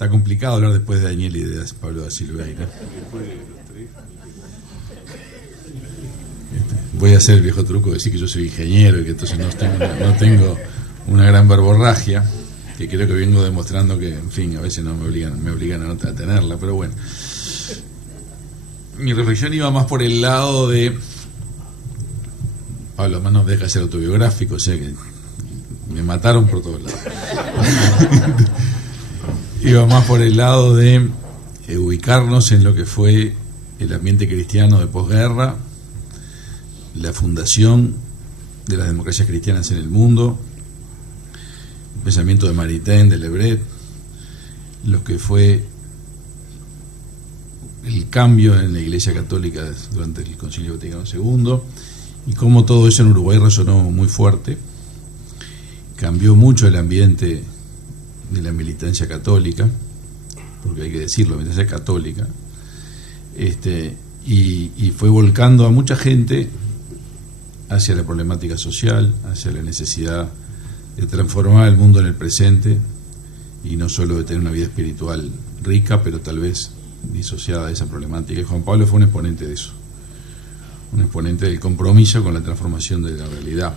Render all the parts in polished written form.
Está complicado hablar después de Daniel y de Pablo da Silveira. Voy a hacer el viejo truco de decir que yo soy ingeniero y que entonces no tengo una gran verborragia, que creo que vengo demostrando que, en fin, a veces no me obligan a no tenerla, pero bueno. Mi reflexión iba más por el lado de... Pablo además nos deja ser autobiográfico, o sea que me mataron por todos lados. Iba más por el lado de ubicarnos en lo que fue el ambiente cristiano de posguerra, la fundación de las democracias cristianas en el mundo, el pensamiento de Maritain, de Lebret, lo que fue el cambio en la Iglesia Católica durante el Concilio Vaticano II, y cómo todo eso en Uruguay resonó muy fuerte. Cambió mucho el ambiente de la militancia católica, porque hay que decirlo, la militancia católica, y fue volcando a mucha gente hacia la problemática social, hacia la necesidad de transformar el mundo en el presente, y no solo de tener una vida espiritual rica, pero tal vez disociada de esa problemática. Y Juan Pablo fue un exponente de eso, un exponente del compromiso con la transformación de la realidad.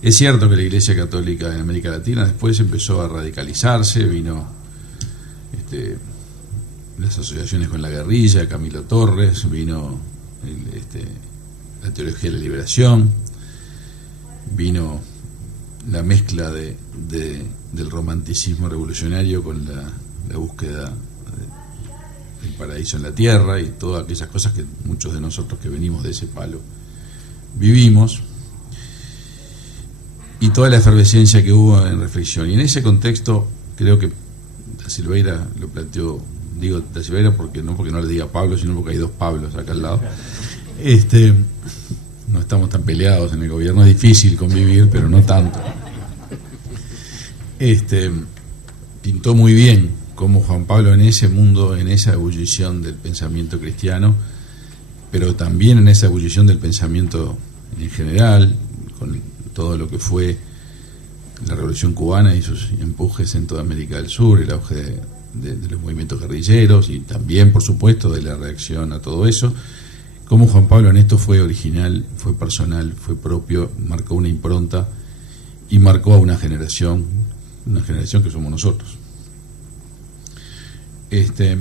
Es cierto que la Iglesia Católica en América Latina después empezó a radicalizarse, vino las asociaciones con la guerrilla, Camilo Torres, vino la teología de la liberación, vino la mezcla del romanticismo revolucionario con la búsqueda del paraíso en la tierra y todas aquellas cosas que muchos de nosotros que venimos de ese palo vivimos, y toda la efervescencia que hubo en reflexión. Y en ese contexto creo que da Silveira lo planteó, digo da Silveira porque no le diga Pablo, sino porque hay dos Pablos acá al lado. No estamos tan peleados en el gobierno, es difícil convivir, pero no tanto. Pintó muy bien cómo Juan Pablo en ese mundo, en esa ebullición del pensamiento cristiano, pero también en esa ebullición del pensamiento en general, con todo lo que fue la Revolución Cubana y sus empujes en toda América del Sur, el auge de los movimientos guerrilleros y también, por supuesto, de la reacción a todo eso, cómo Juan Pablo en esto fue original, fue personal, fue propio, marcó una impronta y marcó a una generación que somos nosotros. Esa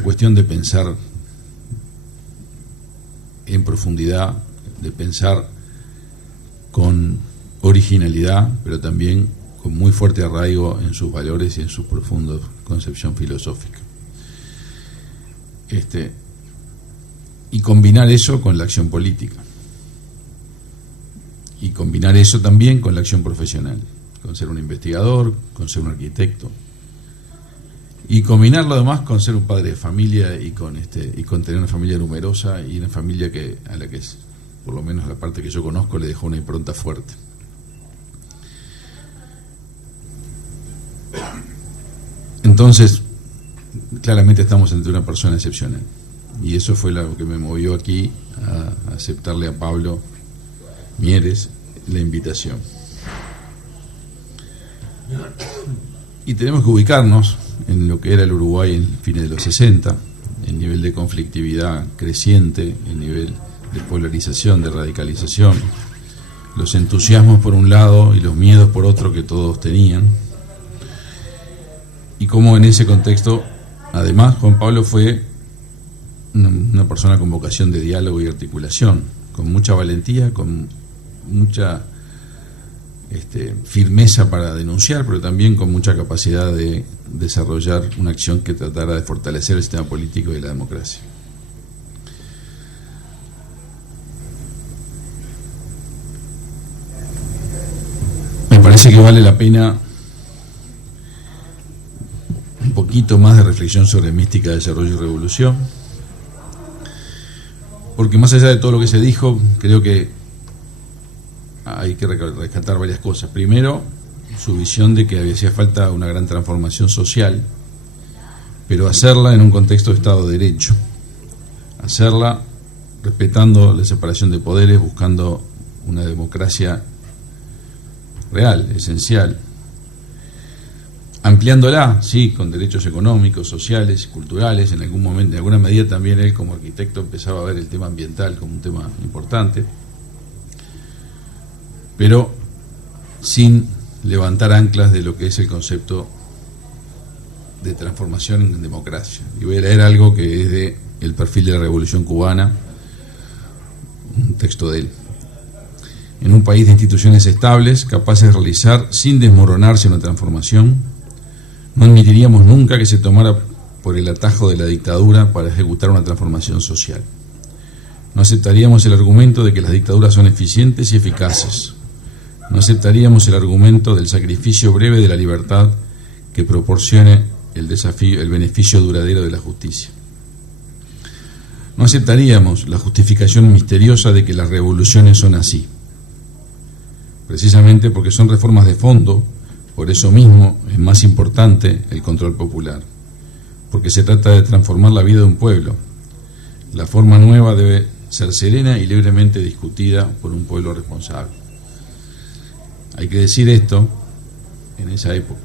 cuestión de pensar en profundidad, de pensar con originalidad, pero también con muy fuerte arraigo en sus valores y en su profunda concepción filosófica. Y combinar eso con la acción política. Y combinar eso también con la acción profesional, con ser un investigador, con ser un arquitecto. Y combinarlo además con ser un padre de familia y con tener una familia numerosa y una familia a la que es, por lo menos la parte que yo conozco, le dejó una impronta fuerte. Entonces, claramente estamos ante una persona excepcional. Y eso fue lo que me movió aquí a aceptarle a Pablo Mieres la invitación. Y tenemos que ubicarnos en lo que era el Uruguay en fines de los 60, el nivel de conflictividad creciente, el nivel de polarización, de radicalización, los entusiasmos por un lado y los miedos por otro que todos tenían, y cómo en ese contexto, además, Juan Pablo fue una persona con vocación de diálogo y articulación, con mucha valentía, con mucha firmeza para denunciar, pero también con mucha capacidad de desarrollar una acción que tratara de fortalecer el sistema político y la democracia. Me parece que vale la pena un poquito más de reflexión sobre mística, desarrollo y revolución, porque más allá de todo lo que se dijo, creo que hay que rescatar varias cosas. Primero, su visión de que hacía falta una gran transformación social, pero hacerla en un contexto de Estado de Derecho, hacerla respetando la separación de poderes, buscando una democracia real, esencial, ampliándola, sí, con derechos económicos, sociales, culturales. En algún momento, en alguna medida también él como arquitecto empezaba a ver el tema ambiental como un tema importante, pero sin levantar anclas de lo que es el concepto de transformación en democracia. Y voy a leer algo que es de El perfil de la Revolución Cubana, un texto de él. En un país de instituciones estables, capaces de realizar sin desmoronarse una transformación, no admitiríamos nunca que se tomara por el atajo de la dictadura para ejecutar una transformación social. No aceptaríamos el argumento de que las dictaduras son eficientes y eficaces. No aceptaríamos el argumento del sacrificio breve de la libertad que proporcione el beneficio duradero de la justicia. No aceptaríamos la justificación misteriosa de que las revoluciones son así. Precisamente porque son reformas de fondo, por eso mismo es más importante el control popular, porque se trata de transformar la vida de un pueblo. La forma nueva debe ser serena y libremente discutida por un pueblo responsable. Hay que decir esto en esa época.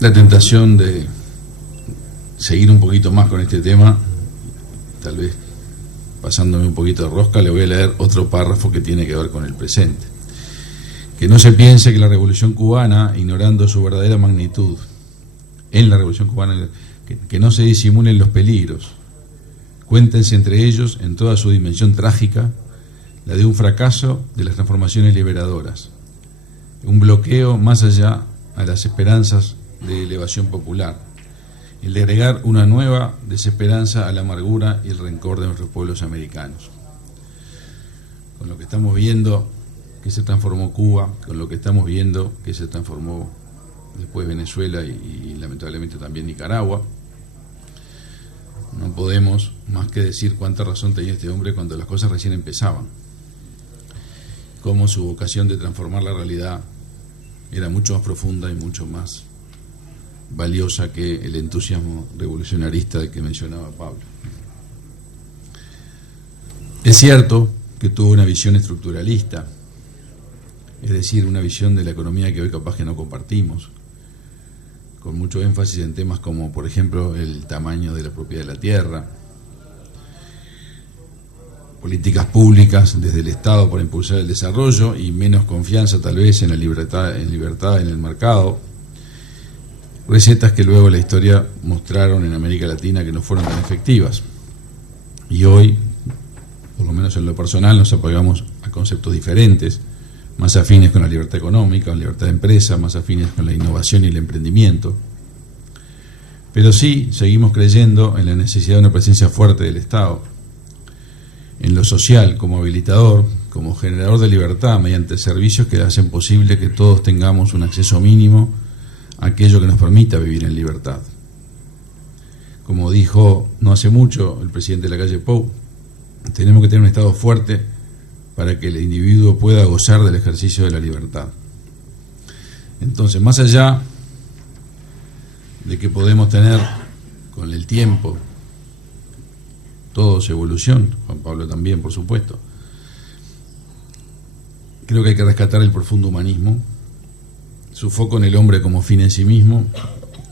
La tentación de seguir un poquito más con este tema, tal vez pasándome un poquito de rosca, le voy a leer otro párrafo que tiene que ver con el presente. Que no se piense que la Revolución Cubana, ignorando su verdadera magnitud, en la Revolución Cubana, que no se disimulen los peligros. Cuéntense entre ellos, en toda su dimensión trágica, la de un fracaso de las transformaciones liberadoras, un bloqueo más allá a las esperanzas de elevación popular, el de agregar una nueva desesperanza a la amargura y el rencor de nuestros pueblos americanos. Con lo que estamos viendo que se transformó Cuba, con lo que estamos viendo que se transformó después Venezuela y lamentablemente también Nicaragua, no podemos más que decir cuánta razón tenía este hombre cuando las cosas recién empezaban, cómo su vocación de transformar la realidad era mucho más profunda y mucho más valiosa que el entusiasmo revolucionarista del que mencionaba Pablo. Es cierto que tuvo una visión estructuralista, es decir, una visión de la economía que hoy capaz que no compartimos, con mucho énfasis en temas como, por ejemplo, el tamaño de la propiedad de la tierra, políticas públicas desde el Estado para impulsar el desarrollo y menos confianza tal vez en la libertad en el mercado. Recetas que luego la historia mostraron en América Latina que no fueron tan efectivas. Y hoy, por lo menos en lo personal, nos apegamos a conceptos diferentes, más afines con la libertad económica, con la libertad de empresa, más afines con la innovación y el emprendimiento. Pero sí seguimos creyendo en la necesidad de una presencia fuerte del Estado, en lo social como habilitador, como generador de libertad mediante servicios que hacen posible que todos tengamos un acceso mínimo a aquello que nos permita vivir en libertad. Como dijo no hace mucho el presidente de la calle Pou, tenemos que tener un Estado fuerte para que el individuo pueda gozar del ejercicio de la libertad. Entonces, más allá de que podemos tener con el tiempo todo su evolución, Juan Pablo también, por supuesto, creo que hay que rescatar el profundo humanismo, su foco en el hombre como fin en sí mismo,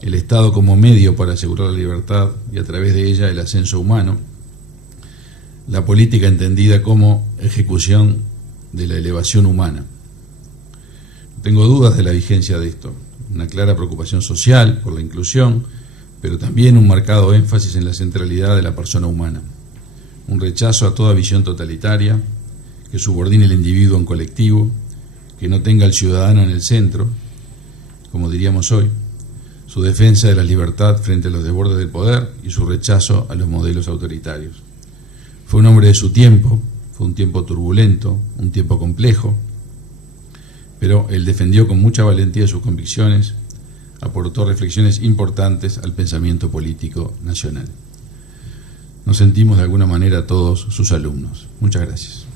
el Estado como medio para asegurar la libertad y a través de ella el ascenso humano, la política entendida como ejecución de la elevación humana. No tengo dudas de la vigencia de esto, una clara preocupación social por la inclusión, pero también un marcado énfasis en la centralidad de la persona humana, un rechazo a toda visión totalitaria que subordine el individuo en colectivo, que no tenga al ciudadano en el centro, como diríamos hoy, su defensa de la libertad frente a los desbordes del poder y su rechazo a los modelos autoritarios. Fue un hombre de su tiempo, fue un tiempo turbulento, un tiempo complejo, pero él defendió con mucha valentía sus convicciones, aportó reflexiones importantes al pensamiento político nacional. Nos sentimos de alguna manera todos sus alumnos. Muchas gracias.